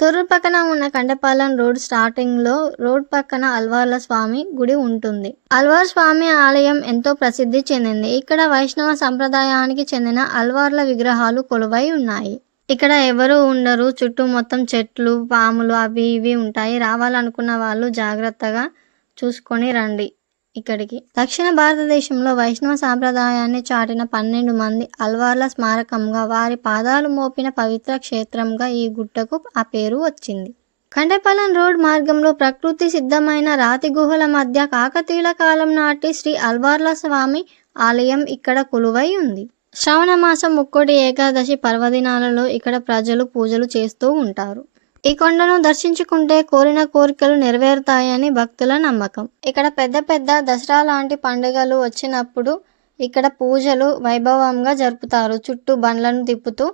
తూర్పు పక్కన ఉన్న కండపాలెం రోడ్ స్టార్టింగ్ లో రోడ్ పక్కన అల్వార్ల స్వామి గుడి ఉంటుంది. అల్వార్ స్వామి ఆలయం ఎంతో ప్రసిద్ధి చెందింది. ఇక్కడ వైష్ణవ సంప్రదాయానికి చెందిన అల్వార్ల విగ్రహాలు కొలువై ఉన్నాయి. ఇక్కడ ఎవరు ఉండరు, చుట్టూ మొత్తం చెట్లు, పాములు అవి ఇవి ఉంటాయి. రావాలనుకున్న వాళ్ళు జాగ్రత్తగా చూసుకొని రండి ఇక్కడికి. దక్షిణ భారతదేశంలో వైష్ణవ సాంప్రదాయాన్ని చాటిన 12 మంది అల్వార్ల స్మారకంగా, వారి పాదాలు మోపిన పవిత్ర క్షేత్రంగా ఈ గుట్టకు ఆ పేరు వచ్చింది. కండపాలెం రోడ్ మార్గంలో ప్రకృతి సిద్ధమైన రాతి గుహల మధ్య కాకతీయుల కాలం నాటి శ్రీ అల్వార్ల స్వామి ఆలయం ఇక్కడ కొలువై ఉంది. శ్రావణ మాసం ముక్కోటి ఏకాదశి పర్వదినాలలో ఇక్కడ ప్రజలు పూజలు చేస్తూ ఉంటారు. ఈ కొండను దర్శించుకుంటే కోరిన కోరికలు నెరవేరుతాయని భక్తుల నమ్మకం. ఇక్కడ పెద్ద పెద్ద దసరా లాంటి పండుగలు వచ్చినప్పుడు ఇక్కడ పూజలు వైభవంగా జరుపుతారు. చుట్టూ బండ్లను తిప్పుతూ